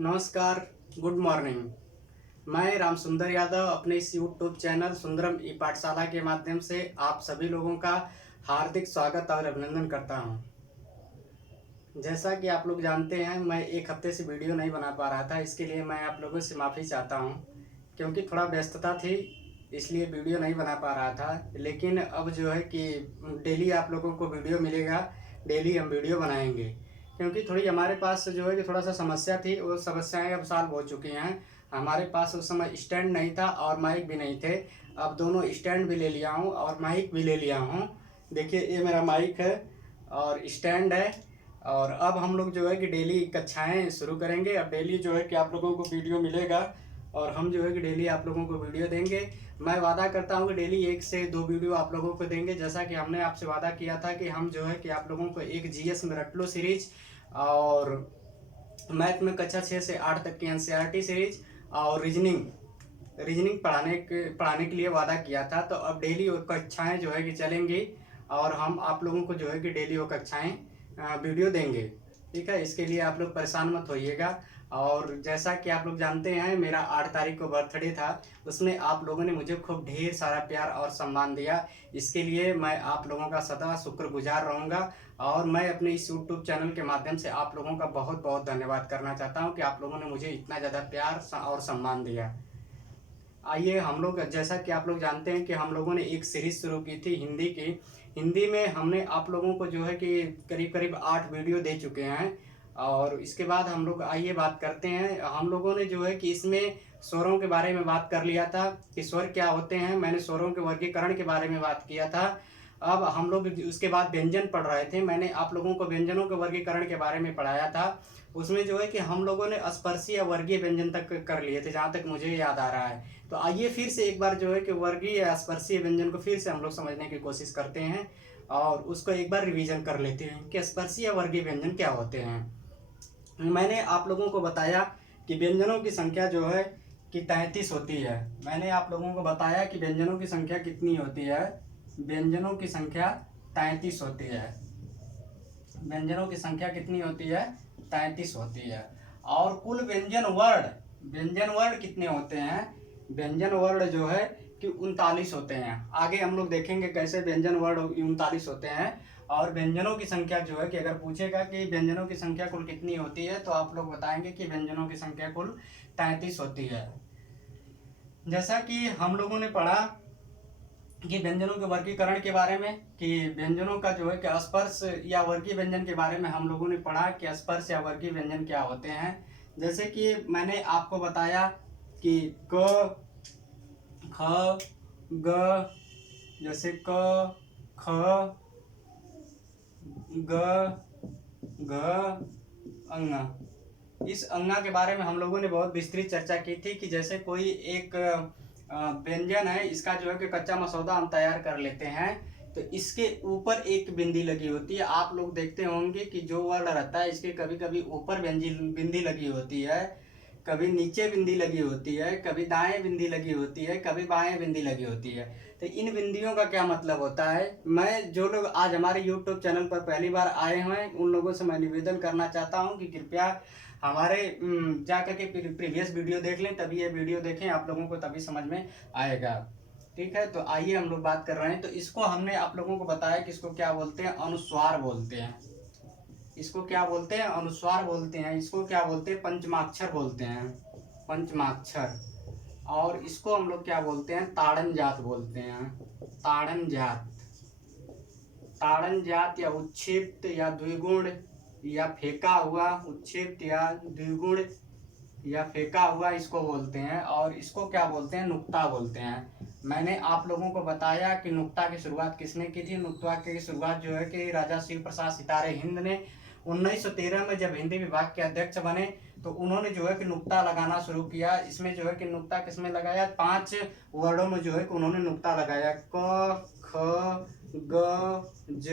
नमस्कार, good morning. मैं राम सुंदर यादव अपने इस यूट्यूब चैनल सुंदरम ई पाठशाला के माध्यम से आप सभी लोगों का हार्दिक स्वागत और अभिनंदन करता हूं। जैसा कि आप लोग जानते हैं, मैं एक हफ्ते से वीडियो नहीं बना पा रहा था। इसके लिए मैं आप लोगों से माफ़ी चाहता हूं, क्योंकि थोड़ा व्यस्तता थी, इसलिए वीडियो नहीं बना पा रहा था। लेकिन अब जो है कि डेली आप लोगों को वीडियो मिलेगा, डेली हम वीडियो बनाएंगे। क्योंकि थोड़ी हमारे पास जो है कि थोड़ा सा समस्या थी, वो समस्याएं अब सॉल्व हो चुकी हैं। हमारे पास उस समय स्टैंड नहीं था और माइक भी नहीं थे। अब दोनों स्टैंड भी ले लिया हूँ और माइक भी ले लिया हूँ। देखिए, ये मेरा माइक है और स्टैंड है। और अब हम लोग जो है कि डेली कक्षाएं शुरू करेंगे। अब डेली जो है कि आप लोगों को वीडियो मिलेगा और हम जो है कि डेली आप लोगों को वीडियो देंगे। मैं वादा करता हूं कि डेली 1 से 2 वीडियो आप लोगों को देंगे। जैसा कि हमने आपसे वादा किया था कि हम जो है कि आप लोगों को एक जीएस में रट लो सीरीज और मैथ में कक्षा 6 से 8 तक की एनसीईआरटी सीरीज और रीजनिंग पढ़ाने के लिए वादा किया था। तो अब डेली वो कक्षाएं जो है कि चलेंगी और हम आप लोगों को जो है कि डेली वो कक्षाएं वीडियो देंगे। ठीक है, इसके लिए आप लोग परेशान मत होइएगा। और जैसा कि आप लोग जानते हैं, मेरा 8 तारीख को बर्थडे था। उसमें आप लोगों ने मुझे खूब ढेर सारा प्यार और सम्मान दिया। इसके लिए मैं आप लोगों का सदा शुक्रगुजार रहूँगा। और मैं अपने इस यूट्यूब चैनल के माध्यम से आप लोगों का बहुत बहुत धन्यवाद करना चाहता हूँ कि आप लोगों ने मुझे इतना ज़्यादा प्यार और सम्मान दिया। आइए, हम लोग जैसा कि आप लोग जानते हैं कि हम लोगों ने एक सीरीज शुरू की थी हिंदी की। हिंदी में हमने आप लोगों को जो है कि करीब करीब 8 वीडियो दे चुके हैं। और इसके बाद हम लोग आइए बात करते हैं। हम लोगों ने जो है कि इसमें स्वरों के बारे में बात कर लिया था कि स्वर क्या होते हैं। मैंने स्वरों के वर्गीकरण के बारे में बात किया था। अब हम लोग उसके बाद व्यंजन पढ़ रहे थे। मैंने आप लोगों को व्यंजनों के वर्गीकरण के बारे में पढ़ाया था। उसमें जो है कि हम लोगों ने स्पर्शी या वर्गीय व्यंजन तक कर लिए थे, जहाँ तक मुझे याद आ रहा है। तो आइए फिर से एक बार जो है कि वर्गीय या स्पर्शीय व्यंजन को फिर से हम लोग समझने की कोशिश करते हैं और उसको एक बार रिवीजन कर लेते हैं कि स्पर्शीय या वर्गीय व्यंजन क्या होते हैं। मैंने आप लोगों को बताया कि व्यंजनों की संख्या जो है कि 33 होती है। मैंने आप लोगों को बताया कि व्यंजनों की संख्या कितनी होती है। व्यंजनों की संख्या 33 होती है। व्यंजनों की संख्या कितनी होती है? 33 होती है। और कुल व्यंजन वर्ण कितने होते हैं? व्यंजन वर्ण जो है कि 39 होते हैं। आगे हम लोग देखेंगे कैसे व्यंजन वर्ण 39 होते हैं। और व्यंजनों की संख्या जो है कि अगर पूछेगा कि व्यंजनों की संख्या कुल कितनी होती है, तो आप लोग बताएंगे कि व्यंजनों की संख्या कुल 33 होती है। जैसा कि हम लोगों ने पढ़ा कि व्यंजनों के वर्गीकरण के बारे में, कि व्यंजनों का जो है कि स्पर्श या वर्गीय व्यंजन के बारे में हम लोगों ने पढ़ा कि स्पर्श या वर्गीय व्यंजन क्या होते हैं। जैसे कि मैंने आपको बताया कि क, ख, ग, जैसे क, ख, ग, घ, अंग। इस अंगा के बारे में हम लोगों ने बहुत विस्तृत चर्चा की थी कि जैसे कोई एक व्यंजन है, इसका जो है कि कच्चा मसौदा हम तैयार कर लेते हैं, तो इसके ऊपर एक बिंदी लगी होती है। आप लोग देखते होंगे कि जो वर्ण रहता है, इसके कभी कभी ऊपर बिंदी लगी होती है, कभी नीचे बिंदी लगी होती है, कभी दाएं बिंदी लगी होती है, कभी बाएं बिंदी लगी होती है। तो इन बिंदियों का क्या मतलब होता है? मैं जो लोग आज हमारे YouTube चैनल पर पहली बार आए हैं, उन लोगों से मैं निवेदन करना चाहता हूं कि कृपया हमारे जा करके प्रीवियस वीडियो देख लें, तभी ये वीडियो देखें, आप लोगों को तभी समझ में आएगा। ठीक है, तो आइए हम लोग बात कर रहे हैं। तो इसको हमने आप लोगों को बताया कि इसको क्या बोलते हैं? अनुस्वार बोलते हैं। इसको क्या बोलते हैं? अनुस्वार बोलते हैं। इसको क्या बोलते हैं? पंचमाक्षर बोलते हैं, पंचमाक्षर। और इसको हम लोग क्या बोलते हैं? ताड़न जात बोलते हैं, ताड़न जात। ताड़न जात या उच्छेद या द्विगुण या फेंका हुआ, उच्छेद या द्विगुण या फेंका हुआ, इसको बोलते हैं। और इसको क्या बोलते हैं? नुक्ता बोलते हैं। मैंने आप लोगों को बताया कि नुक्ता की शुरुआत किसने की थी। नुक्ता की शुरुआत जो है कि राजा शिव प्रसाद सितारे हिंद ने 1913 में जब हिंदी विभाग के अध्यक्ष बने, तो उन्होंने जो है कि नुक्ता लगाना शुरू किया। इसमें जो है कि नुक्ता किसमें लगाया? 5 वर्डों में जो है कि उन्होंने नुक्ता लगाया। क, ख, ग, ज,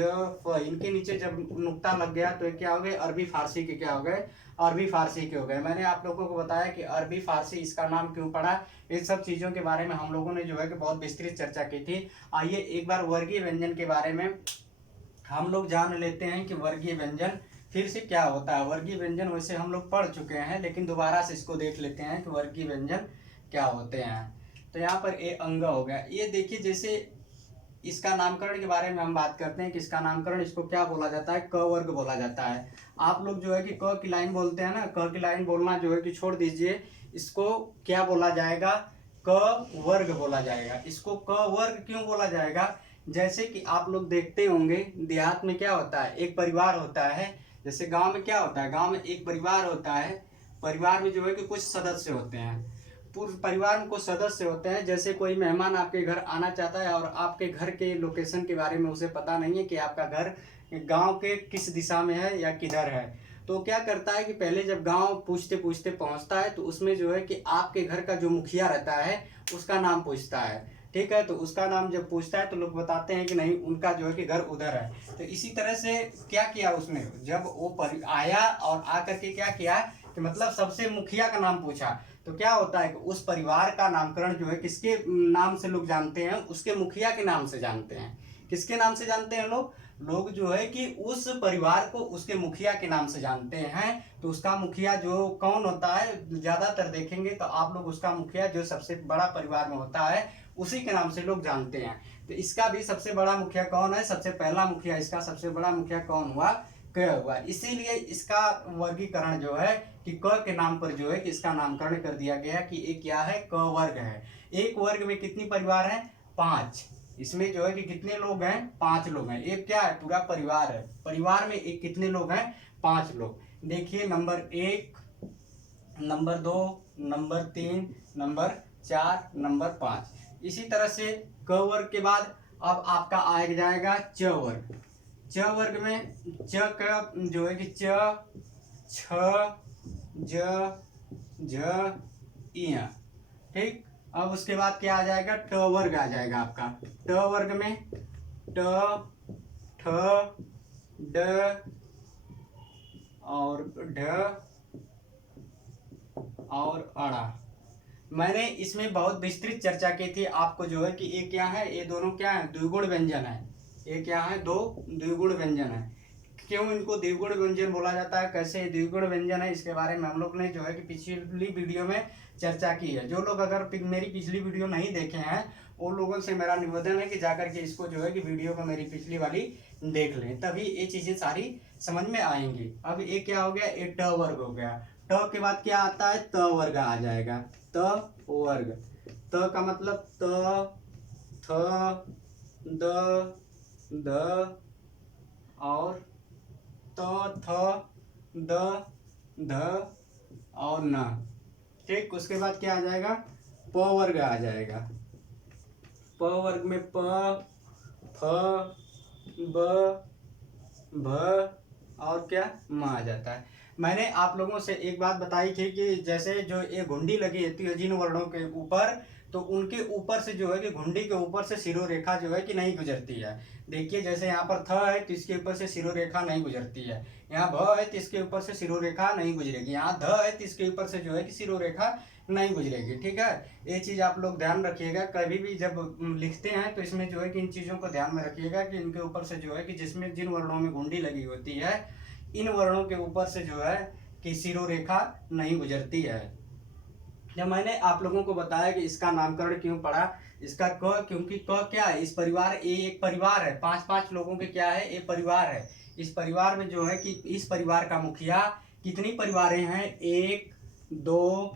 फ। इनके नीचे जब नुक्ता लग गया तो क्या हो गए? अरबी फारसी के क्या हो गए? अरबी फारसी के हो गए। मैंने आप लोगों को बताया कि अरबी फारसी इसका नाम क्यों पड़ा। इन सब चीज़ों के बारे में हम लोगों ने जो है कि बहुत विस्तृत चर्चा की थी। आइए एक बार वर्गीय व्यंजन के बारे में हम लोग जान लेते हैं कि वर्गीय व्यंजन फिर से क्या होता है वर्गीय व्यंजन। वैसे हम लोग पढ़ चुके हैं, लेकिन दोबारा से इसको देख लेते हैं कि वर्गीय व्यंजन क्या होते हैं। तो यहाँ पर ए अंग हो गया। ये देखिए, जैसे इसका नामकरण के बारे में हम बात करते हैं कि इसका नामकरण, इसको क्या बोला जाता है, क वर्ग बोला जाता है। आप लोग जो है कि क की लाइन बोलते हैं ना, क की लाइन बोलना जो है कि छोड़ दीजिए, इसको क्या बोला जाएगा, क वर्ग बोला जाएगा। इसको क वर्ग क्यों बोला जाएगा, जैसे कि आप लोग देखते होंगे देहात में क्या होता है, एक परिवार होता है। जैसे गांव में क्या होता है, गांव में एक परिवार होता है, परिवार में जो है कि कुछ सदस्य होते हैं, पूरे परिवार में कुछ सदस्य होते हैं। जैसे कोई मेहमान आपके घर आना चाहता है और आपके घर के लोकेशन के बारे में उसे पता नहीं है कि आपका घर गांव के किस दिशा में है या किधर है, तो क्या करता है कि पहले जब गांव पूछते पूछते पहुंचता है तो उसमें जो है कि आपके घर का जो मुखिया रहता है उसका नाम पूछता है। ठीक है, तो उसका नाम जब पूछता है तो लोग बताते हैं कि नहीं, उनका जो है कि घर उधर है। तो इसी तरह से क्या किया उसने, जब वो आया और आकर के क्या किया कि मतलब सबसे मुखिया का नाम पूछा, तो क्या होता है कि उस परिवार का नामकरण जो है किसके नाम से लोग जानते हैं, उसके मुखिया के नाम से जानते हैं। किसके नाम से जानते हैं लोग, लोग जो है कि उस परिवार को उसके मुखिया के नाम से जानते हैं। तो उसका मुखिया जो कौन होता है, ज्यादातर देखेंगे तो आप लोग उसका मुखिया जो सबसे बड़ा परिवार में होता है उसी के नाम से लोग जानते हैं। तो इसका भी सबसे बड़ा मुखिया कौन है, सबसे पहला मुखिया इसका सबसे बड़ा मुखिया कौन हुआ, क हुआ। इसीलिए इसका वर्गीकरण जो है कि क के नाम पर जो है कि इसका नामकरण कर दिया गया कि एक क्या है, क वर्ग है। एक वर्ग में कितनी परिवार है, 5। इसमें जो है कि कितने लोग हैं, 5 लोग हैं। एक क्या है, पूरा परिवार है। परिवार में एक कितने लोग हैं, 5 लोग। देखिए number 1, number 2, number 3, number 4, number 5। इसी तरह से क वर्ग के बाद अब आपका आ जाएगा च वर्ग। च वर्ग में च का जो है कि च, छ, ज, झ, इया। ठीक, अब उसके बाद क्या आ जाएगा, ट वर्ग आ जाएगा आपका। ट वर्ग में ट, ठ, ड और ढ और अड़ा। मैंने इसमें बहुत विस्तृत चर्चा की थी आपको जो है कि ये क्या है, ये दोनों क्या है, द्विगुण व्यंजन है। ये क्या है, दो द्विगुण व्यंजन है। क्यों इनको द्विगुण व्यंजन बोला जाता है, कैसे द्विगुण व्यंजन है, इसके बारे में हम लोग ने जो है कि पिछली वीडियो में चर्चा की है। जो लोग अगर मेरी पिछली वीडियो नहीं देखे हैं उन लोगों से मेरा निवेदन है कि जाकर के इसको जो है कि वीडियो को मेरी पिछली वाली देख लें, तभी ये चीजें सारी समझ में आएंगी। अब ये क्या हो गया, ये ट वर्ग हो गया। ट के बाद क्या आता है, त वर्ग आ जाएगा। त वर्ग, त का मतलब त, थ, द, ध और त, थ, द, ध और न। ठीक, उसके बाद क्या आ जाएगा, प वर्ग आ जाएगा। प वर्ग में प, फ, ब, भ और क्या, म आ जाता है। मैंने आप लोगों से एक बात बताई थी कि जैसे जो ये घुंडी लगी रहती है जिन वर्णों के ऊपर, तो उनके ऊपर से जो है कि घुंडी के ऊपर से शिरोरेखा जो है कि नहीं गुजरती है। देखिए जैसे यहाँ पर थ है तो इसके ऊपर से शिरोरेखा नहीं गुजरती है, यहाँ भ है तो इसके ऊपर से शिरोरेखा नहीं गुजरेगी, यहाँ ध है तो इसके ऊपर से जो है कि शिरोरेखा नहीं गुजरेगी। ठीक है, ये चीज़ आप लोग ध्यान रखिएगा, कभी भी जब लिखते हैं तो इसमें जो है कि इन चीज़ों को ध्यान में रखिएगा कि इनके ऊपर से जो है कि जिसमें जिन वर्णों में घुंडी लगी होती है इन वर्णों के ऊपर से जो है कि शिरोरेखा नहीं गुजरती है। जब मैंने आप लोगों को बताया कि इसका नामकरण क्यों पड़ा, इसका क, क्योंकि क क्या है, इस परिवार, ये एक परिवार है, 5-5 लोगों के क्या है, ये परिवार है। इस परिवार में जो है कि इस परिवार का मुखिया, कितनी परिवारें हैं, 1, 2,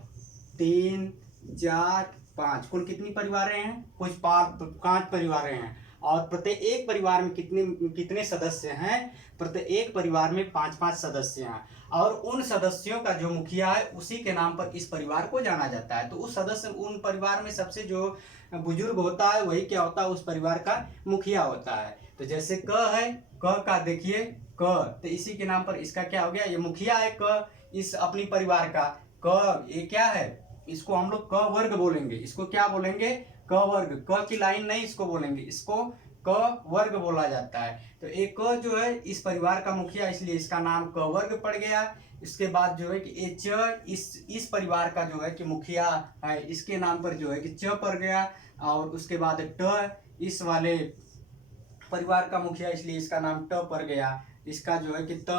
3, 4, 5, कुल कितनी परिवारें हैं, कुछ 5 परिवारें हैं। और प्रत्येक परिवार में कितने कितने सदस्य हैं, प्रत्येक परिवार में 5-5 सदस्य हैं। और उन सदस्यों का जो मुखिया है उसी के नाम पर इस परिवार को जाना जाता है। तो उस सदस्य, उन परिवार में सबसे जो बुजुर्ग होता है वही क्या होता है, उस परिवार का मुखिया होता है। तो जैसे क है, क का देखिए क, तो इसी के नाम पर इसका क्या हो गया, ये मुखिया है क, इस अपनी परिवार का। क ये क्या है, इसको हम लोग क वर्ग बोलेंगे। इसको क्या बोलेंगे, क वर्ग। क की लाइन नहीं इसको बोलेंगे, इसको क वर्ग बोला जाता है। तो एक क जो है इस परिवार का मुखिया, इसलिए इसका नाम क वर्ग पड़ गया। इसके बाद जो है कि ये च इस परिवार का जो है कि मुखिया है, इसके नाम पर जो है कि च पड़ गया। और उसके बाद ट इस वाले परिवार का मुखिया, इसलिए इसका नाम ट पड़ गया। इसका जो है कि त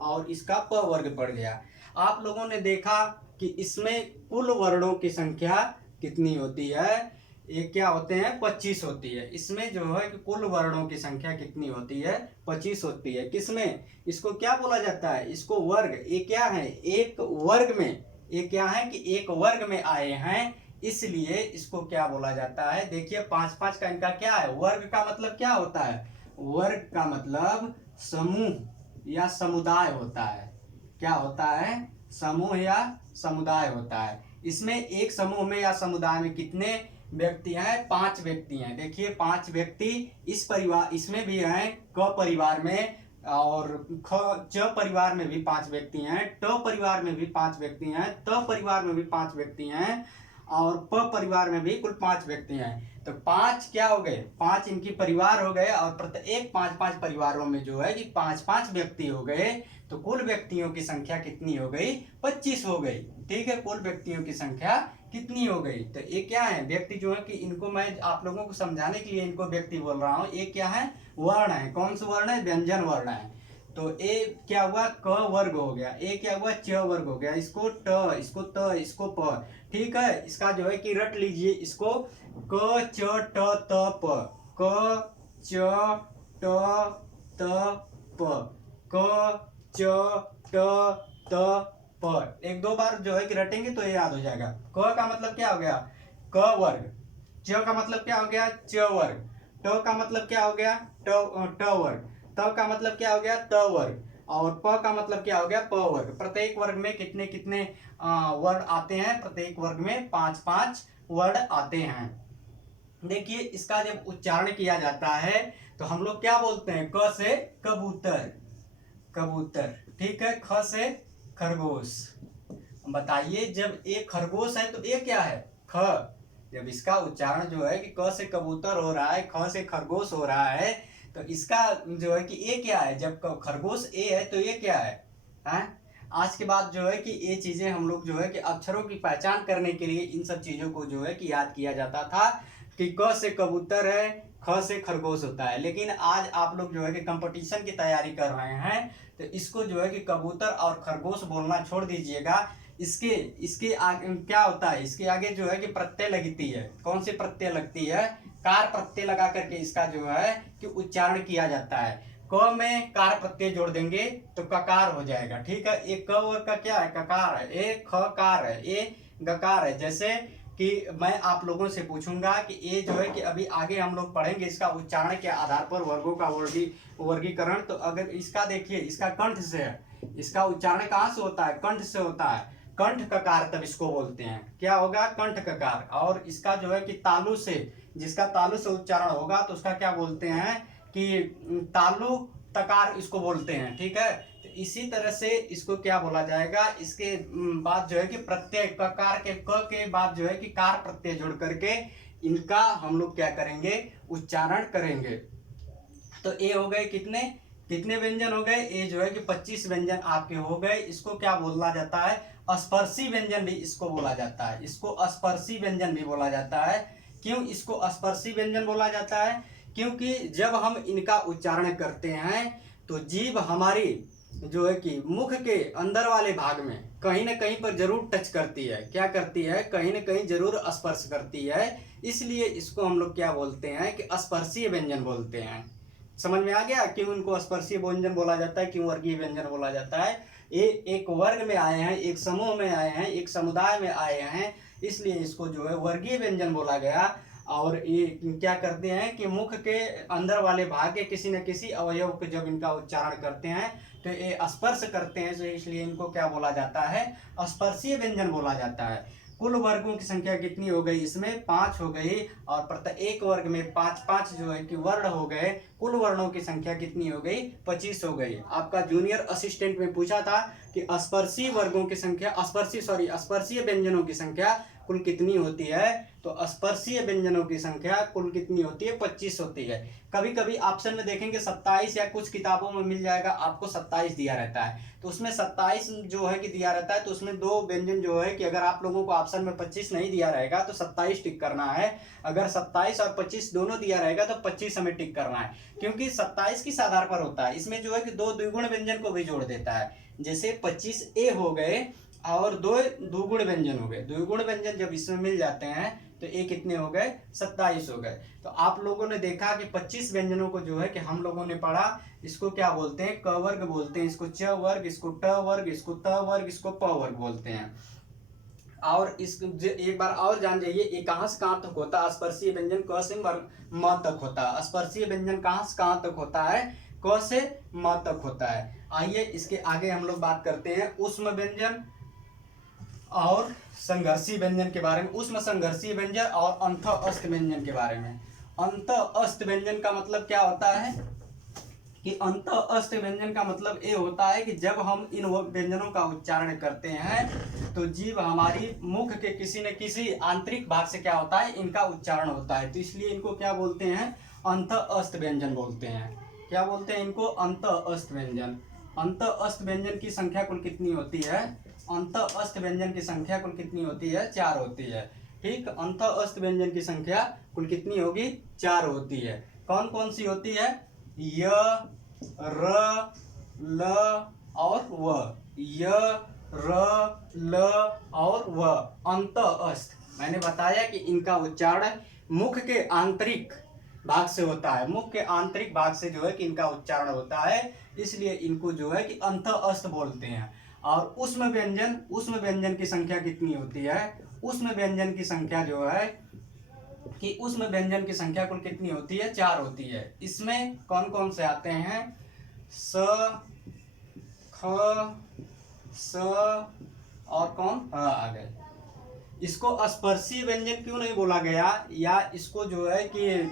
और इसका प वर्ग पड़ गया। आप लोगों ने देखा कि इसमें कुल वर्णों की संख्या कितनी होती है, ये क्या होते हैं 25 होती है। इसमें जो है कि कुल वर्णों की संख्या कितनी होती है 25 होती है। किसमें, इसको क्या बोला जाता है, इसको वर्ग, ये क्या है एक वर्ग में, ये क्या है कि एक वर्ग में आए हैं, इसलिए इसको क्या बोला जाता है। देखिए 5-5 का इनका क्या है, वर्ग का मतलब क्या होता है, वर्ग का मतलब समूह या समुदाय होता है। क्या होता है, समूह या समुदाय होता है। इसमें एक समूह में या समुदाय में कितने व्यक्ति हैं, 5 व्यक्ति हैं। देखिए 5 व्यक्ति इस परिवार, इसमें भी हैं क परिवार में, और च परिवार में भी 5 व्यक्ति हैं, ट परिवार में भी 5 व्यक्ति हैं, त परिवार में भी 5 व्यक्ति हैं, और प परिवार में भी कुल 5 व्यक्ति हैं। तो 5 क्या हो गए, 5 इनकी परिवार हो गए, और प्रत्येक 5-5 परिवारों में जो है कि 5-5 व्यक्ति हो गए। तो कुल व्यक्तियों की संख्या कितनी हो गई, 25 हो गई। ठीक है, कुल व्यक्तियों की संख्या कितनी हो गई। तो ये क्या है, व्यक्ति जो है कि इनको मैं आप लोगों को समझाने के लिए इनको व्यक्ति बोल रहा हूँ। ये क्या है, वर्ण है। कौन सा वर्ण है, व्यंजन वर्ण है। तो ए क्या हुआ, क वर्ग हो गया, ए क्या हुआ, च वर्ग हो गया, इसको ट, इसको त, इसको प। ठीक है, इसका जो है कि रट लीजिए इसको, क च ट त प, क च ट त प, क च ट त प। एक दो बार जो है कि रटेंगे तो ये याद हो जाएगा। क का मतलब क्या हो गया, क वर्ग, च का मतलब क्या हो गया, च वर्ग, ट का मतलब क्या हो गया, ट वर्ग, त का मतलब क्या हो गया, त वर्ग, और प का मतलब क्या हो गया, प वर्ग। प्रत्येक वर्ग में कितने कितने वर्ण आते हैं, प्रत्येक वर्ग में 5-5 वर्ण आते हैं। देखिए इसका जब उच्चारण किया जाता है तो हम लोग क्या बोलते हैं, क से कबूतर, कबूतर। ठीक है, ख से खरगोश। बताइए जब एक खरगोश है तो ये क्या है, ख। जब इसका उच्चारण जो है कि क से कबूतर हो रहा है, ख से खरगोश हो रहा है, तो इसका जो है कि ये क्या है, जब खरगोश ए है तो ये क्या है, हैं? आज के बाद जो है कि ये चीजें हम लोग जो है कि अक्षरों की पहचान करने के लिए इन सब चीजों को जो है कि याद किया जाता था कि क से कबूतर है, ख से खरगोश होता है। लेकिन आज आप लोग जो है कि कंपटीशन की तैयारी कर रहे हैं, तो इसको जो है कि कबूतर और खरगोश बोलना छोड़ दीजिएगा। इसके इसके आगे क्या होता है, इसके आगे जो है कि प्रत्यय लगती है। कौन सी प्रत्यय लगती है, कार प्रत्यय लगा करके इसका जो है कि उच्चारण किया जाता है। क में कार प्रत्यय जोड़ देंगे तो ककार हो जाएगा। ठीक है, एक क वर्ग का क्या है, ककार है, ए ख कार है, ए गकार है। जैसे कि मैं आप लोगों से पूछूंगा कि ये जो है कि अभी आगे हम लोग पढ़ेंगे इसका उच्चारण के आधार पर वर्गों का वर्गीकरण। तो अगर इसका देखिए, इसका कंठ से है, इसका उच्चारण कहाँ से होता है, कंठ से होता है। कंठ ककार तब इसको बोलते हैं, क्या होगा, कंठ ककार। और इसका जो है कि तालु से, जिसका तालु से उच्चारण होगा तो उसका क्या बोलते हैं कि तालु तकार इसको बोलते हैं। ठीक है, तो इसी तरह से इसको क्या बोला जाएगा, इसके बाद जो है कि प्रत्यय ककार के क के बाद जो है कि कार प्रत्यय जोड़ करके इनका हम लोग क्या करेंगे, उच्चारण करेंगे। तो ये हो गए कितने कितने व्यंजन हो गए, ये जो है कि 25 व्यंजन आपके हो गए। इसको क्या बोला जाता है, स्पर्शी व्यंजन भी इसको बोला जाता है, इसको स्पर्शी व्यंजन भी बोला जाता है। क्यों इसको स्पर्शी व्यंजन बोला जाता है, क्योंकि जब हम इनका उच्चारण करते हैं तो जीभ हमारी जो है कि मुख के अंदर वाले भाग में कहीं ना कहीं पर जरूर टच करती है। क्या करती है, कहीं ना कहीं जरूर स्पर्श करती है। इसलिए इसको हम लोग क्या बोलते हैं कि स्पर्शीय व्यंजन बोलते हैं। समझ में आ गया क्यों इनको स्पर्शीय व्यंजन बोला जाता है, क्यों वर्गीय व्यंजन बोला जाता है। ये एक वर्ग में आए हैं, एक समूह में आए हैं, एक समुदाय में आए हैं, इसलिए इसको जो है वर्गीय व्यंजन बोला गया। और ये क्या करते हैं कि मुख के अंदर वाले भाग के किसी न किसी अवयव को जब इनका उच्चारण करते हैं तो ये स्पर्श करते हैं, तो इसलिए इनको क्या बोला जाता है, स्पर्शीय व्यंजन बोला जाता है। कुल वर्गों की संख्या कितनी हो गई, इसमें 5 हो गई, और प्रत्येक वर्ग में 5-5 जो है कि वर्ण हो गए। कुल वर्णों की संख्या कितनी हो गई, 25 हो गई। आपका जूनियर असिस्टेंट में पूछा था कि स्पर्शीय वर्गों की संख्या, स्पर्शीय व्यंजनों की संख्या कुल कितनी होती है? तो स्पर्शीय व्यंजनों की संख्या कुल कितनी होती है? 25 होती है। कभी कभी ऑप्शन में देखेंगे 27, या कुछ किताबों में मिल जाएगा आपको 27 दिया रहता है, तो उसमें 27 जो है कि दिया रहता है, तो उसमें दो व्यंजन जो है कि अगर आप लोगों को ऑप्शन में 25 नहीं दिया रहेगा तो 27 टिक करना है। अगर 27 और 25 दोनों दिया रहेगा तो 25 हमें टिक करना है, क्योंकि 27 किस आधार पर होता है? इसमें जो है कि दो द्विगुण व्यंजन को भी जोड़ देता है। जैसे 25A हो गए और दो द्विगुण व्यंजन हो गए। द्विगुण व्यंजन जब इसमें मिल जाते हैं तो ये कितने हो गए? 27 हो गए। तो आप लोगों ने देखा कि 25 व्यंजनों को जो है कि हम लोगों ने पढ़ा, इसको क्या बोलते हैं? क वर्ग बोलते हैं, इसको च वर्ग, इसको ट वर्ग, इसको त वर्ग, इसको प वर्ग बोलते हैं। और इस एक बार और जान जाइए, ये कहाँ से कहाँ तक होता है? स्पर्शीय व्यंजन क से म तक होता है। स्पर्शीय व्यंजन कहाँ से कहाँ तक होता है? क से म तक होता है। आइए इसके आगे हम लोग बात करते हैं ऊष्म व्यंजन और संघर्षी व्यंजन के बारे में। ऊष्म संघर्षी व्यंजन और अंत अस्त व्यंजन के बारे में। अंत अस्त व्यंजन का मतलब क्या होता है? कि अंत अस्त व्यंजन का मतलब ये होता है कि जब हम इन व्यंजनों का उच्चारण करते हैं तो जीभ हमारी मुख के किसी न किसी आंतरिक भाग से क्या होता है? इनका उच्चारण होता है, तो इसलिए इनको क्या बोलते हैं? अंत अस्त व्यंजन बोलते हैं। क्या बोलते हैं इनको? अंत अस्त व्यंजन। अंत अस्त व्यंजन की संख्या कुल कितनी होती है? अंत अस्त व्यंजन की संख्या कुल कितनी होती है? 4 होती है। ठीक, अंत अस्त व्यंजन की संख्या कुल कितनी होगी? 4 होती है। कौन कौन सी होती है? य, र, ल और व। य, र, ल और व। अंत अस्त, मैंने बताया कि इनका उच्चारण मुख के आंतरिक भाग से होता है। मुख के आंतरिक भाग से जो है कि इनका उच्चारण होता है, इसलिए इनको जो है कि अंत अस्त बोलते हैं। और ऊष्म व्यंजन की संख्या कितनी होती है? ऊष्म व्यंजन की संख्या जो है कि ऊष्म व्यंजन की संख्या कुल कितनी होती है? 4 होती है। इसमें कौन कौन से आते हैं? स, ख, स और कौन? आ गए। इसको स्पर्शीय व्यंजन क्यों नहीं बोला गया, या इसको जो है कि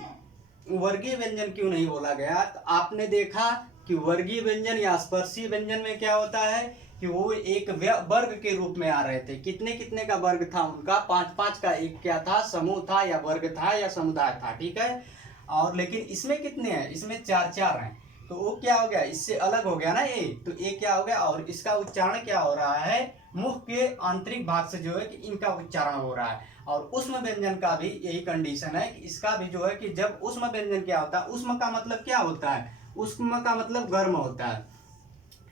वर्गीय व्यंजन क्यों नहीं बोला गया? तो आपने देखा कि वर्गीय व्यंजन या स्पर्शीय व्यंजन में क्या होता है कि वो एक वर्ग के रूप में आ रहे थे। कितने कितने का वर्ग था उनका? 5-5 का एक क्या था? समूह था, या वर्ग था, या समुदाय था। ठीक है, और लेकिन इसमें कितने हैं? इसमें 4-4 हैं, तो वो क्या हो गया? इससे अलग हो गया ना ये, तो ये क्या हो गया? और इसका उच्चारण क्या हो रहा है? मुख के आंतरिक भाग से जो है कि इनका उच्चारण हो रहा है। और ऊष्म व्यंजन का भी यही कंडीशन है कि इसका भी जो है कि जब ऊष्म व्यंजन क्या होता है? ऊष्म का मतलब क्या होता है? ऊष्म का मतलब गर्म होता है।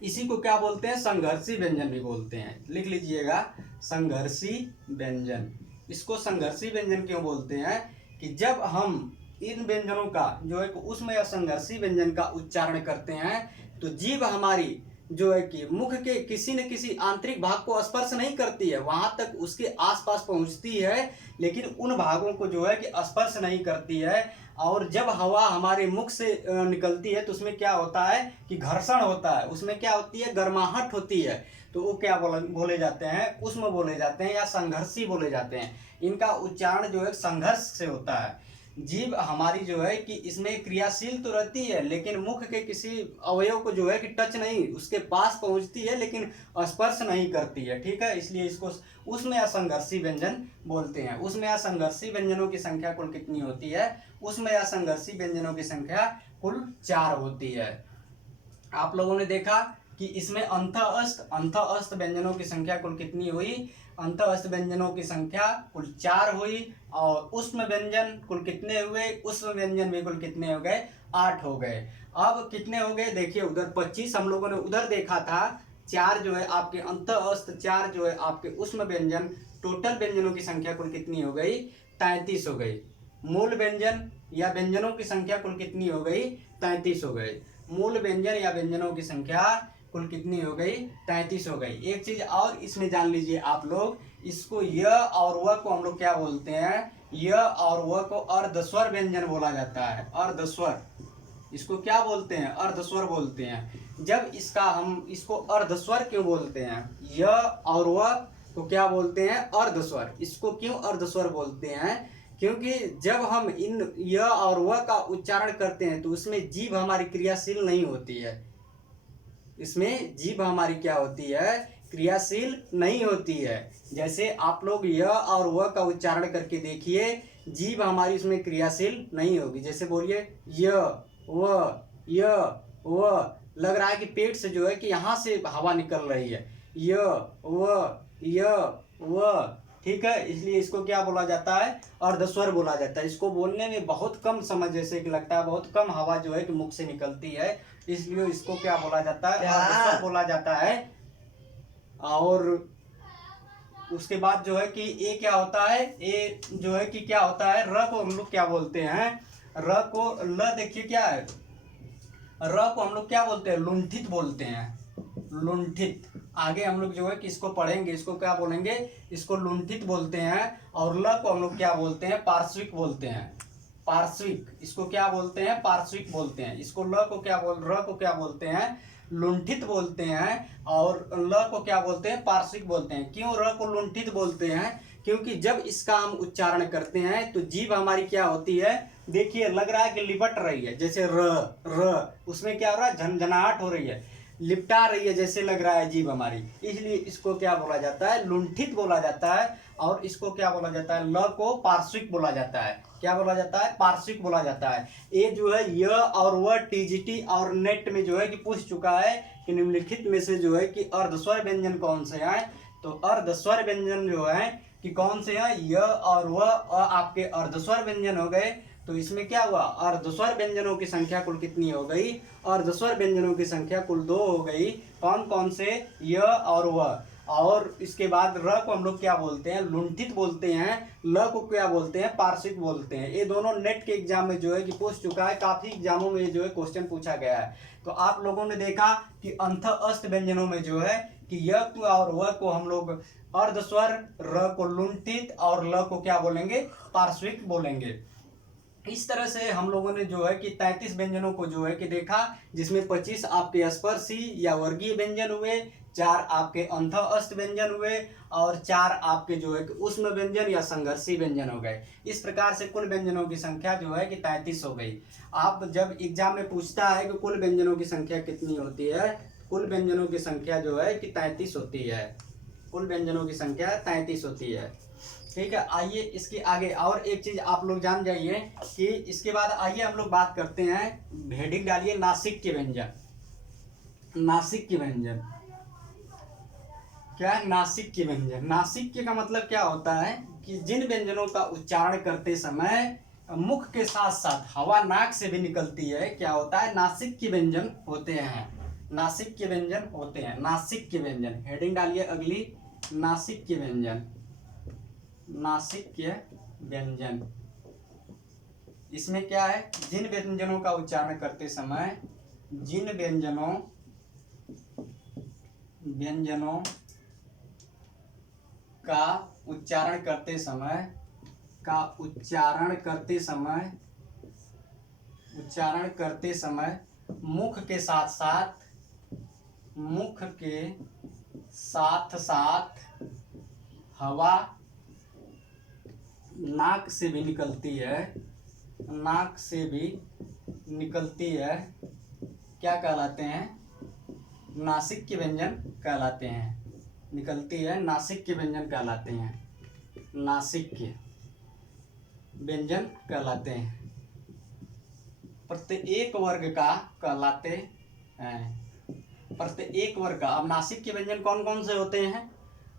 इसी को क्या बोलते हैं? संघर्षी व्यंजन भी बोलते हैं। लिख लीजिएगा, संघर्षी व्यंजन। इसको संघर्षी व्यंजन क्यों बोलते हैं? कि जब हम इन व्यंजनों का जो है ऊष्म या संघर्षी व्यंजन का उच्चारण करते हैं तो जीभ हमारी जो है कि मुख के किसी न किसी आंतरिक भाग को स्पर्श नहीं करती है, वहां तक उसके आसपास पहुंचती है, लेकिन उन भागों को जो है कि स्पर्श नहीं करती है। और जब हवा हमारे मुख से निकलती है तो उसमें क्या होता है कि घर्षण होता है, उसमें क्या होती है? गर्माहट होती है। तो वो क्या बोले जाते हैं? ऊष्म बोले जाते हैं या संघर्षी बोले जाते हैं। इनका उच्चारण जो है संघर्ष से होता है। जीभ हमारी जो है कि इसमें क्रियाशील तो रहती है, लेकिन मुख के किसी अवयव को जो है कि टच नहीं, उसके पास पहुंचती है लेकिन स्पर्श नहीं करती है। ठीक है, इसलिए इसको ऊष्म या संघर्षी व्यंजन बोलते हैं। ऊष्म या संघर्षी व्यंजनों की संख्या कुल कितनी होती है? ऊष्म या संघर्षी व्यंजनों की संख्या कुल 4 होती है। आप लोगों ने देखा कि इसमें अंत अस्त व्यंजनों की संख्या कुल कितनी हुई? अंत अस्त व्यंजनों की संख्या कुल 4 हुई। और ऊष्म व्यंजन कुल कितने हुए? ऊष्म व्यंजन भी कुल कितने हो गए? 8 हो गए। अब कितने हो गए? देखिए, उधर 25 हम लोगों ने उधर देखा था, 4 जो है आपके अंत अस्त, 4 जो है आपके ऊष्म व्यंजन। टोटल व्यंजनों की संख्या कुल कितनी हो गई? 33 हो गई। मूल व्यंजन या व्यंजनों की संख्या कुल कितनी हो गई? 33 हो गई। मूल व्यंजन या व्यंजनों की संख्या कुल कितनी हो गई? 33 हो गई। एक चीज और इसमें जान लीजिए आप लोग, इसको य और व को हम लोग क्या बोलते हैं? य और व को अर्धस्वर व्यंजन बोला जाता है। अर्धस्वर, इसको क्या बोलते हैं? अर्धस्वर बोलते हैं। जब इसका हम इसको अर्धस्वर क्यों बोलते हैं? य और व को क्या बोलते हैं? अर्धस्वर। इसको क्यों अर्धस्वर बोलते हैं? क्योंकि जब हम इन य और व का उच्चारण करते हैं तो उसमें जीभ हमारी क्रियाशील नहीं होती है। इसमें जीभ हमारी क्या होती है क्रियाशील नहीं होती है। जैसे आप लोग य और व का उच्चारण करके देखिए, जीभ हमारी उसमें क्रियाशील नहीं होगी। जैसे बोलिए य व, लग रहा है कि पेट से जो है कि यहाँ से हवा निकल रही है, य व, ठीक है। इसलिए इसको क्या बोला जाता है, अर्धस्वर बोला जाता है। इसको बोलने में बहुत कम समय जैसे कि लगता है, बहुत कम हवा जो है कि मुख से निकलती है, इसलिए इसको क्या बोला जाता है, अर्धस्वर बोला जाता है। और उसके बाद जो है कि ये क्या होता है, ये जो है कि क्या होता है, र को हम लोग क्या बोलते हैं, र को, ल देखिए क्या है, र को हम लोग क्या बोलते हैं, लुंठित बोलते हैं, लुंठित। आगे हम लोग जो है कि इसको पढ़ेंगे, इसको क्या बोलेंगे, इसको लुंठित बोलते हैं। और ल को हम लोग क्या बोलते हैं, पार्श्विक बोलते हैं, पार्श्विक। इसको क्या बोलते हैं, पार्श्विक बोलते हैं। इसको ल को क्या र को क्या बोलते हैं, लुंठित बोलते हैं। और ल को क्या बोलते हैं, पार्श्विक बोलते हैं। क्यों र को लुंठित बोलते हैं, क्योंकि जब इसका हम उच्चारण करते हैं तो जीभ हमारी क्या होती है, देखिए लग रहा है कि लिपट रही है, जैसे र, उसमें क्या हो रहा है, झनझनाहट हो रही है, लिपटा रही है जैसे लग रहा है जीभ हमारी, इसलिए इसको क्या बोला जाता है, लुंठित बोला जाता है। और इसको क्या बोला जाता है, ल को पार्श्विक बोला जाता है। क्या बोला जाता है, पार्श्विक बोला जाता है। ये जो है य और व टीजीटी और नेट में जो है कि पूछ चुका है कि निम्नलिखित में से जो है कि अर्धस्वर व्यंजन कौन से हैं। तो अर्धस्वर व्यंजन जो है कि कौन से हैं, य और व आपके अर्धस्वर व्यंजन हो गए। तो इसमें क्या हुआ, अर्धस्वर व्यंजनों की संख्या कुल कितनी हो गई, अर्धस्वर व्यंजनों की संख्या कुल 2 हो गई। कौन कौन से, य और व। और इसके बाद र को हम लोग क्या बोलते हैं, लुंठित बोलते हैं। ल को क्या बोलते हैं, पार्श्विक बोलते हैं। ये दोनों नेट के एग्जाम में जो है कि पूछ चुका है, काफी एग्जामों में जो है क्वेश्चन पूछा गया है। तो आप लोगों ने देखा कि अंत अस्त व्यंजनों में जो है कि य और व को हम लोग अर्धस्वर, र को लुंठित और ल को क्या बोलेंगे, पार्श्विक बोलेंगे। इस तरह से हम लोगों ने जो है कि 33 व्यंजनों को जो है कि देखा, जिसमें 25 आपके स्पर्शी या वर्गीय व्यंजन हुए, 4 आपके अंत अस्त व्यंजन हुए और 4 आपके जो है कि ऊष्म व्यंजन या संघर्षी व्यंजन हो गए। इस प्रकार से कुल व्यंजनों की संख्या जो है कि 33 हो गई। आप जब एग्जाम में पूछता है कि कुल व्यंजनों की संख्या कितनी होती है, कुल व्यंजनों की संख्या जो है कि 33 होती है, कुल व्यंजनों की संख्या 33 होती है। ठीक है, आइए इसके आगे और एक चीज आप लोग जान जाइए कि इसके बाद आइए हम लोग बात करते हैं, हेडिंग डालिए नासिक के व्यंजन। नासिक के व्यंजन क्या है, नासिक के व्यंजन। नासिक के का मतलब क्या होता है कि जिन व्यंजनों का उच्चारण करते समय मुख के साथ साथ हवा नाक से भी निकलती है, क्या होता है, नासिक के व्यंजन होते हैं, नासिक के व्यंजन होते हैं। नासिक के व्यंजन, हेडिंग डालिए अगली, नासिक के व्यंजन, नासिक के व्यंजन। इसमें क्या है, जिन व्यंजनों का उच्चारण करते समय, जिन व्यंजनों का उच्चारण करते समय मुख के साथ साथ हवा नाक से भी निकलती है, क्या कहलाते हैं, नासिक के व्यंजन कहलाते हैं। निकलती है, नासिक के व्यंजन कहलाते हैं, नासिक के व्यंजन कहलाते हैं, प्रत्येक वर्ग का कहलाते हैं, प्रत्येक वर्ग का। अब नासिक के व्यंजन कौन कौन से होते हैं,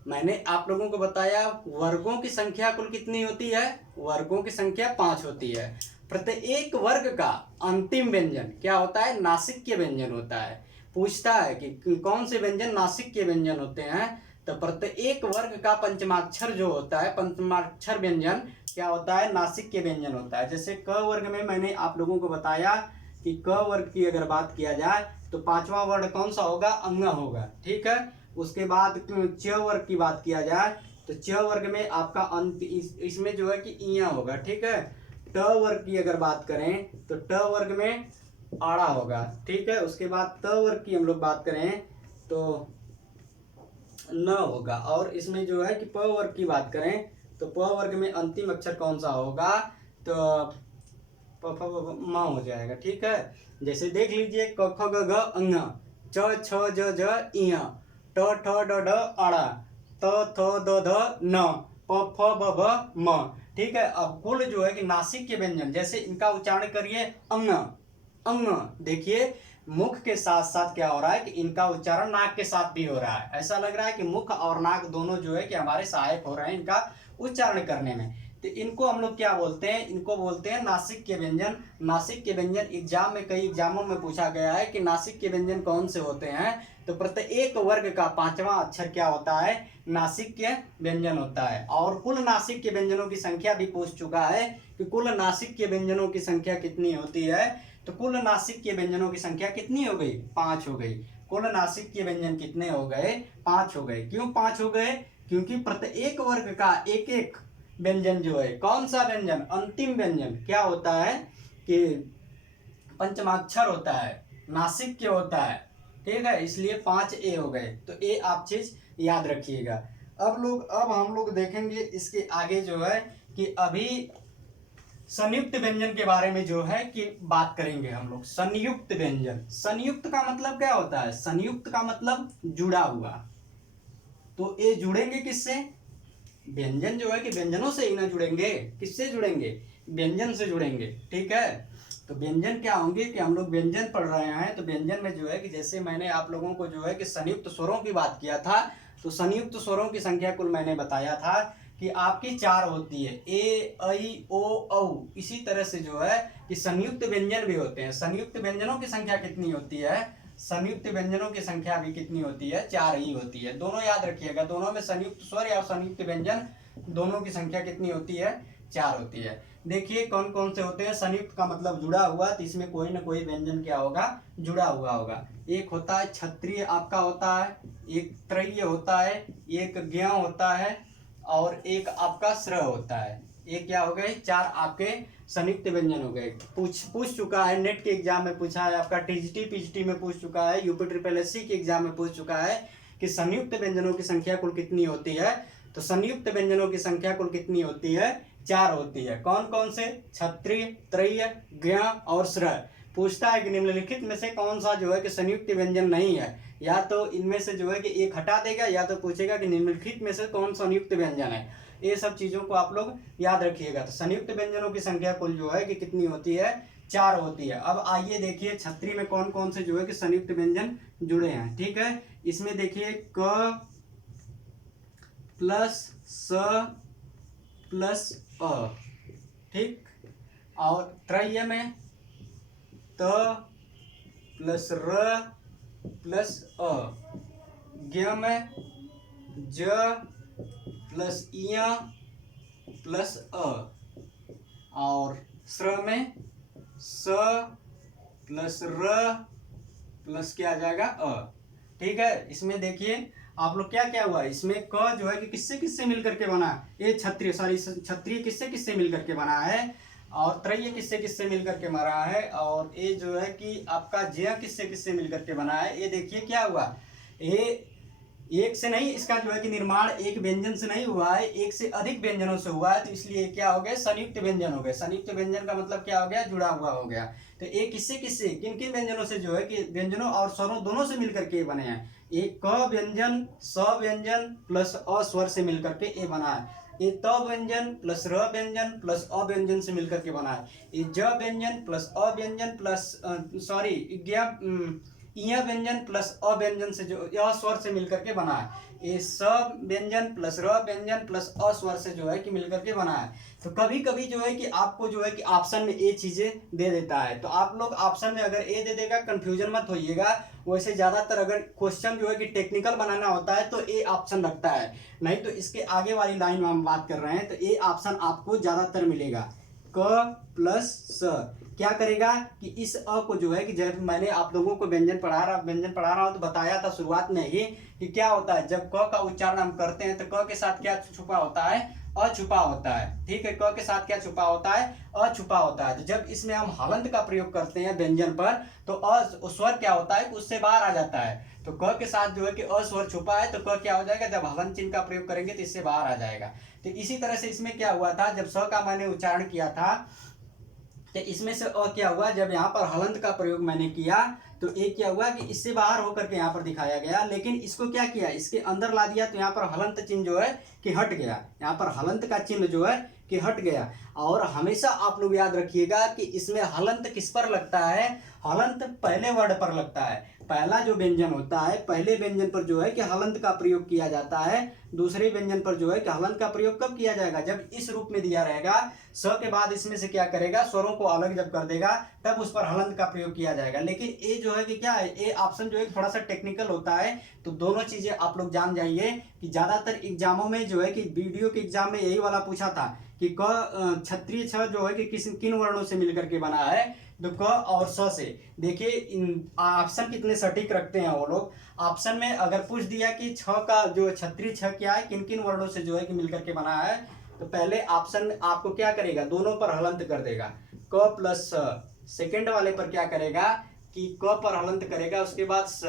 मैंने आप लोगों को बताया। वर्गों की संख्या कुल कितनी होती है, वर्गों की संख्या 5 होती है। प्रत्येक वर्ग का अंतिम व्यंजन क्या होता है, नासिक के व्यंजन होता है। पूछता है कि कौन से व्यंजन नासिक के व्यंजन होते हैं, तो प्रत्येक वर्ग का पंचमाक्षर जो होता है, पंचमाक्षर व्यंजन क्या होता है, नासिक के व्यंजन होता है। जैसे क वर्ग में मैंने आप लोगों को बताया कि क वर्ग की अगर बात किया जाए तो 5वां वर्ण कौन सा होगा, अंग होगा, ठीक है। उसके बाद च वर्ग की बात किया जाए तो च वर्ग में आपका अंत इसमें जो है कि इया होगा, ठीक है। ट वर्ग की अगर बात करें तो ट वर्ग में आड़ा होगा, ठीक है। उसके बाद त वर्ग की हम लोग बात करें तो न होगा। और इसमें जो है कि प वर्ग की बात करें तो प वर्ग में अंतिम अक्षर कौन सा होगा, तो प फ म हो जाएगा, ठीक है। जैसे देख लीजिए क ख ग घ ङ, च छ ज झ इय, ट ठ ड ढ अड़ा, त थ द ध न, प फ ब भ म। ठीक है, अब कुल जो है कि नासिक के व्यंजन, जैसे इनका उच्चारण करिए अंग, अंग। देखिए मुख के साथ साथ क्या हो रहा है कि इनका उच्चारण नाक के साथ भी हो रहा है। ऐसा लग रहा है कि मुख और नाक दोनों जो है कि हमारे सहायक हो रहे हैं इनका उच्चारण करने में। तो इनको हम लोग क्या बोलते हैं, इनको बोलते हैं नासिक के व्यंजन। नासिक के व्यंजन एग्जाम में, कई एग्जामों में पूछा गया है कि नासिक के व्यंजन कौन से होते हैं। तो प्रत्येक वर्ग का पांचवा अक्षर क्या होता है, नासिक के व्यंजन होता है। और कुल नासिक के व्यंजनों की संख्या भी पूछ चुका है कि कुल नासिक के व्यंजनों की संख्या कितनी होती है। तो कुल नासिक के व्यंजनों की संख्या कितनी हो गई, 5 हो गई। कुल नासिक के व्यंजन कितने हो गए, 5 हो गए। क्यों 5 हो गए, क्योंकि प्रत्येक वर्ग का एक एक व्यंजन जो है, कौन सा व्यंजन, अंतिम व्यंजन क्या होता है कि पंचमाक्षर होता है, नासिक के होता है। ठीक है, इसलिए 5 ए हो गए। तो ए आप चीज याद रखिएगा। अब हम लोग देखेंगे इसके आगे जो है कि अभी संयुक्त व्यंजन के बारे में जो है कि बात करेंगे हम लोग। संयुक्त व्यंजन, संयुक्त का मतलब क्या होता है, संयुक्त का मतलब जुड़ा हुआ। तो ये जुड़ेंगे किससे, व्यंजन जो है कि व्यंजनों से ही ना जुड़ेंगे, किससे जुड़ेंगे, व्यंजन से जुड़ेंगे। ठीक है, तो व्यंजन क्या होंगे कि हम लोग व्यंजन पढ़ रहे हैं। तो व्यंजन में जो है कि जैसे मैंने आप लोगों को जो है कि संयुक्त स्वरों की बात किया था, तो संयुक्त स्वरों की संख्या कुल मैंने बताया था कि आपकी 4 होती है, ए ऐ ओ औ। इसी तरह से जो है कि संयुक्त व्यंजन भी होते हैं। संयुक्त व्यंजनों की संख्या कितनी होती है, संयुक्त व्यंजनों की संख्या भी कितनी होती है, 4 ही होती है। दोनों याद रखिएगा, दोनों में संयुक्त स्वर या संयुक्त व्यंजन दोनों की संख्या कितनी होती है, 4 होती है। देखिए कौन कौन से होते हैं। संयुक्त का मतलब जुड़ा हुआ, तो इसमें कोई ना कोई व्यंजन क्या होगा, जुड़ा हुआ होगा। एक होता है क्षत्रिय आपका होता है, एक त्रय्य होता है, एक ज्ञ होता है, और एक आपका श्र होता है। ये क्या हो गए, 4 आपके संयुक्त व्यंजन हो गए। पूछ चुका है, नेट के एग्जाम में पूछा है, आपका टीजीटी पीजीटी में पूछ चुका है, यूपी ट्रिपल एससी के एग्जाम में पूछ चुका है कि संयुक्त व्यंजनों की संख्या कुल कितनी होती है। तो संयुक्त व्यंजनों की संख्या कुल कितनी होती है, 4 होती है। कौन कौन से, क्षत्रिय, त्रय्य, ज्ञ और श्र। पूछता है कि निम्नलिखित में से कौन सा जो है कि संयुक्त व्यंजन नहीं है, या तो इनमें से जो है कि एक हटा देगा, या तो पूछेगा कि निम्नलिखित में से कौन संयुक्त व्यंजन है। ये सब चीजों को आप लोग याद रखिएगा। तो संयुक्त व्यंजनों की संख्या कुल जो है कि कितनी होती है, 4 होती है। अब आइए देखिए क्षत्रिय में कौन कौन से जो है कि संयुक्त व्यंजन जुड़े हैं। ठीक है, इसमें देखिए क प्लस स प्लस अ, ठीक। और त्रय्य में त प्लस र प्लस अ, ज्ञ में ज प्लस इय प्लस अ, और श्र में स प्लस र प्लस क्या आ जाएगा अ। ठीक है, इसमें देखिए आप लोग क्या क्या हुआ, इसमें क जो है कि किससे किससे मिलकर के बना, ये क्षत्रिय, सॉरी क्षत्रिय किससे किससे मिलकर के बना है, और त्रय्य किससे किससे मिलकर के बना है, और ये जो है कि आपका ज्य किससे किससे मिलकर के बना है। ये देखिए क्या हुआ, ये एक से नहीं, इसका जो है कि निर्माण एक व्यंजन से नहीं हुआ है, एक से अधिक व्यंजनों से हुआ है। तो इसलिए क्या हो गया, संयुक्त व्यंजन हो गए। संयुक्त व्यंजन का मतलब क्या हो गया, जुड़ा हुआ हो गया। तो एक किससे किससे, किन किन व्यंजनों से जो है कि व्यंजनों और स्वरों दोनों से मिलकर के बने हैं। एक क व्यंजन स व्यंजन प्लस अ स्वर से मिलकर के ये बना है। ये त व्यंजन प्लस र व्यंजन प्लस अ व्यंजन से मिलकर के बना है। ये ज व्यंजन प्लस अ व्यंजन प्लस सॉरी इय व्यंजन प्लस अ व्यंजन से जो यह स्वर से मिलकर के बना है। ये स व्यंजन प्लस र व्यंजन प्लस अ स्वर से जो है कि मिलकर के बना है। तो कभी कभी जो है कि आपको जो है कि ऑप्शन में ये चीजें दे देता है, तो आप लोग ऑप्शन में अगर ए दे देगा कंफ्यूजन मत होइएगा। वैसे ज्यादातर अगर क्वेश्चन जो है कि टेक्निकल बनाना होता है तो ए ऑप्शन रखता है, नहीं तो इसके आगे वाली लाइन में हम बात कर रहे हैं तो ए ऑप्शन आपको ज्यादातर मिलेगा। क प्लस स क्या करेगा कि इस अ को जो है कि जब मैंने आप लोगों को व्यंजन पढ़ा रहा हूं तो बताया था शुरुआत में ही कि क्या होता है, जब क का उच्चारण हम करते हैं तो क के साथ क्या छुपा होता है, अ छुपा होता है। ठीक है, क के साथ क्या छुपा होता है, अ छुपा होता है। तो जब इसमें हम हलंत का प्रयोग करते हैं व्यंजन पर तो अ स्वर क्या होता है, उससे बाहर आ जाता है। तो क के साथ जो है कि अ स्वर छुपा है तो क क्या हो जाएगा, जब हलंत चिन्ह का प्रयोग करेंगे तो इससे बाहर आ जाएगा। तो इसी तरह से इसमें क्या हुआ था, जब स का मैंने उच्चारण किया था तो इसमें से क्या हुआ, जब यहाँ पर हलंत का प्रयोग मैंने किया तो एक क्या हुआ कि इससे बाहर होकर के यहाँ पर दिखाया गया, लेकिन इसको क्या किया, इसके अंदर ला दिया तो यहाँ पर हलंत चिन्ह जो है कि हट गया, यहाँ पर हलंत का चिन्ह जो है कि हट गया। और हमेशा आप लोग याद रखिएगा कि इसमें हलंत किस पर लगता है, हलंत पहले वर्ड पर लगता है। पहला जो व्यंजन होता है, पहले व्यंजन पर जो है कि हलंत का प्रयोग किया जाता है, दूसरे व्यंजन पर जो है कि हलंत का प्रयोग कब किया जाएगा, जब इस रूप में दिया रहेगा, स के बाद इसमें से क्या करेगा, स्वरों को अलग जब कर देगा तब उस पर हलंत का प्रयोग किया जाएगा। लेकिन ये जो है कि क्या है, ये ऑप्शन जो है थोड़ा सा टेक्निकल होता है, तो दोनों चीजें आप लोग जान जाइए कि ज्यादातर एग्जामों में जो है कि वीडियो के एग्जाम में यही वाला पूछा था कि क क्षत्रिय छ जो है कि किन वर्णों से मिलकर के बना है, तो क और स से। देखिए इन ऑप्शन कितने सटीक रखते हैं वो लोग। ऑप्शन में अगर पूछ दिया कि छ का जो क्षत्रिय छ क्या है, किन किन वर्णों से जो है कि मिलकर के बना है, तो पहले ऑप्शन आपको क्या करेगा, दोनों पर हलंत कर देगा, क प्लस स। सेकेंड वाले पर क्या करेगा कि क पर हलंत करेगा, उसके बाद स।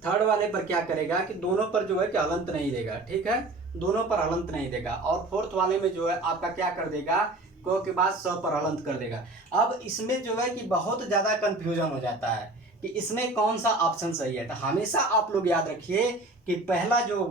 थर्ड वाले पर क्या करेगा कि दोनों पर जो है कि हलंत नहीं देगा, ठीक है, दोनों पर हलंत नहीं देगा। और फोर्थ वाले में जो है आपका क्या कर देगा, क के बाद स पर हलंत कर देगा। अब इसमें जो है कि बहुत ज्यादा कंफ्यूजन हो जाता है कि इसमें कौन सा ऑप्शन सही है। तो हमेशा आप लोग याद रखिए कि पहला जो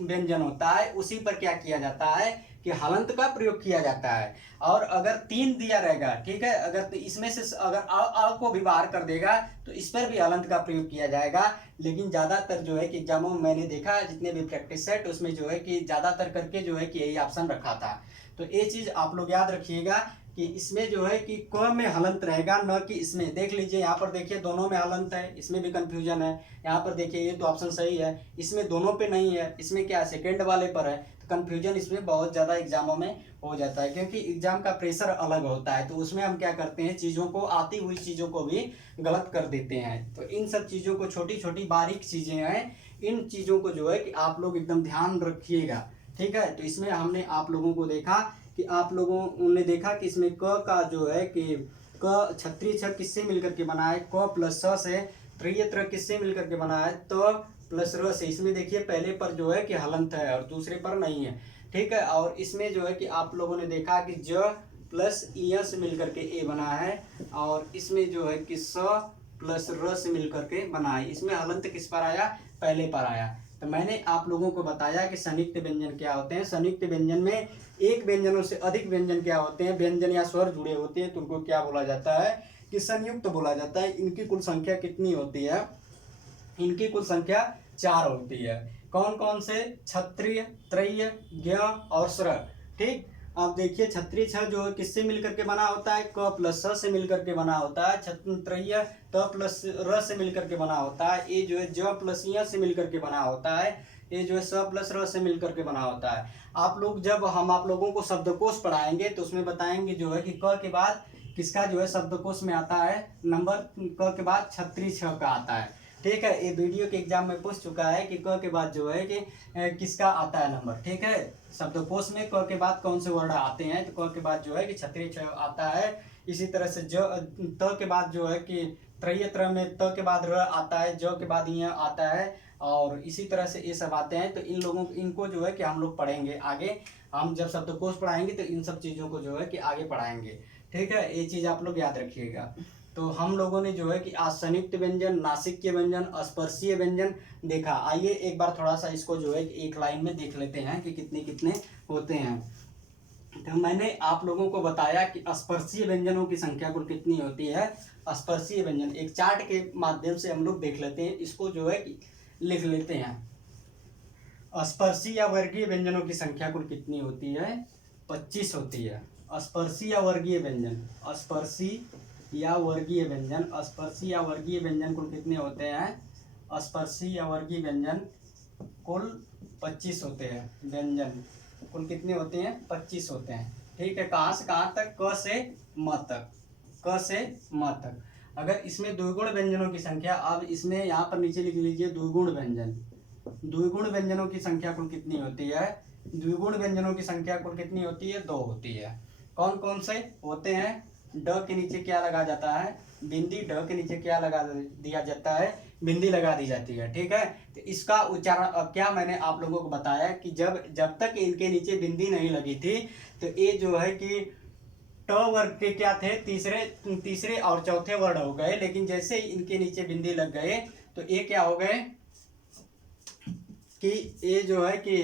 व्यंजन होता है उसी पर क्या किया जाता है कि हलंत का प्रयोग किया जाता है। और अगर 3 दिया रहेगा, ठीक है, अगर तो इसमें से अगर आ को भी बाहर कर देगा तो इस पर भी हलंत का प्रयोग किया जाएगा। लेकिन ज्यादातर जो है कि एग्जामों में मैंने देखा जितने भी प्रैक्टिस सेट, उसमें जो है कि ज्यादातर करके जो है कि यही ऑप्शन रखा था। तो ये चीज आप लोग याद रखिएगा कि इसमें जो है कि क में हलंत रहेगा, न कि इसमें। देख लीजिए यहाँ पर देखिए दोनों में हलंत है, इसमें भी कंफ्यूजन है। यहाँ पर देखिए ये तो ऑप्शन सही है, इसमें दोनों पे नहीं है, इसमें क्या सेकंड वाले पर है। तो कंफ्यूजन इसमें बहुत ज़्यादा एग्जामों में हो जाता है, क्योंकि एग्जाम का प्रेशर अलग होता है। तो उसमें हम क्या करते हैं, चीज़ों को, आती हुई चीज़ों को भी गलत कर देते हैं। तो इन सब चीज़ों को, छोटी छोटी बारीक चीज़ें हैं, इन चीज़ों को जो है कि आप लोग एकदम ध्यान रखिएगा, ठीक है। तो इसमें हमने आप लोगों को देखा कि आप लोगों ने देखा कि इसमें क का जो है कि क क्षत्रिय छ किससे मिलकर के बना है, क प्लस स से। तृतीय त्र किससे मिलकर के बना है, त प्लस र से। इसमें देखिए पहले पर जो है कि हलंत है और दूसरे पर नहीं है, ठीक है। और इसमें जो है कि आप लोगों ने देखा कि ज प्लस इ से मिलकर के ए बना है, और इसमें जो है कि स प्लस र से मिलकर के बना है। इसमें हलंत किस पर आया, पहले पर आया। तो मैंने आप लोगों को बताया कि संयुक्त व्यंजन क्या होते हैं। संयुक्त व्यंजन में एक व्यंजनों से अधिक व्यंजन क्या होते हैं, व्यंजन या स्वर जुड़े होते हैं, तो उनको क्या बोला जाता है कि संयुक्त बोला जाता है। इनकी कुल संख्या कितनी होती है, इनकी कुल संख्या 4 होती है। कौन कौन से, क्षत्रिय, त्रय्य, ज्ञ और स्र, ठीक। अब देखिए क्षत्रिय छ जो किससे मिलकर के बना होता है, क प्लस स से मिलकर के बना होता है। त्रय्य त प्लस र से मिलकर के बना होता है। ये जो है ज प्लस य से मिलकर के बना होता है। ये जो है स प्लस र से मिलकर के बना होता है। आप लोग जब हम आप लोगों को शब्दकोश पढ़ाएंगे तो उसमें बताएंगे जो है कि क के बाद किसका जो है शब्दकोश में आता है नंबर, क के बाद क्षत्रिय छ का आता है, ठीक है। ये वीडियो के एग्जाम में पूछ चुका है कि क के बाद जो है कि किसका आता है नंबर, ठीक है। शब्दकोश में क के बाद कौन से वर्ड आते हैं, तो क के बाद जो है कि क्षत्रिय छ आता है। इसी तरह से त के बाद जो है कि त्रय्य त्र में त के बाद र आता है, ज के बाद य आता है, और इसी तरह से ये सब आते हैं। तो इन लोगों इनको जो है कि हम लोग पढ़ेंगे आगे। हम जब शब्दकोश पढ़ाएंगे तो इन सब चीज़ों को जो है कि आगे पढ़ाएंगे, ठीक है। ये चीज़ आप लोग याद रखिएगा। तो हम लोगों ने जो है कि आज संयुक्त व्यंजन, नासिक्य व्यंजन, स्पर्शीय व्यंजन देखा। आइए एक बार थोड़ा सा इसको जो है एक लाइन में देख लेते हैं कि कितने कितने होते हैं। तो मैंने आप लोगों को बताया कि स्पर्शीय व्यंजनों की संख्या कुल कितनी होती है। स्पर्शीय व्यंजन एक चार्ट के माध्यम से हम लोग देख लेते हैं, इसको जो है कि लिख लेते हैं। स्पर्शीय या वर्गीय व्यंजनों की संख्या कुल कितनी होती है, 25 होती है। स्पर्शीय या वर्गीय व्यंजन, स्पर्शी या वर्गीय व्यंजन, स्पर्शी या वर्गीय व्यंजन कुल कितने होते हैं, स्पर्शी या वर्गीय व्यंजन कुल 25 होते हैं। व्यंजन कुल कितने होते हैं, 25 होते हैं, ठीक है। कहाँ से कहाँ तक, क से म तक, क से म तक। अगर इसमें द्विगुण व्यंजनों की संख्या, अब इसमें यहाँ पर नीचे लिख लीजिए द्विगुण व्यंजन। द्विगुण व्यंजनों की संख्या कुल कितनी होती है, द्विगुण व्यंजनों की संख्या कुल कितनी होती है, 2 होती है। कौन कौन से होते हैं, ड के नीचे क्या लगा जाता है, बिंदी। ड के नीचे क्या लगा दिया जाता है, बिंदी लगा दी जाती है, ठीक है। तो इसका उच्चारण अब क्या मैंने आप लोगों को बताया कि जब तक इनके नीचे बिंदी नहीं लगी थी तो ये जो है कि ट वर्ग के क्या थे, तीसरे और चौथे वर्ण हो गए, लेकिन जैसे ही इनके नीचे बिंदी लग गए तो ये क्या हो गए कि ये जो है कि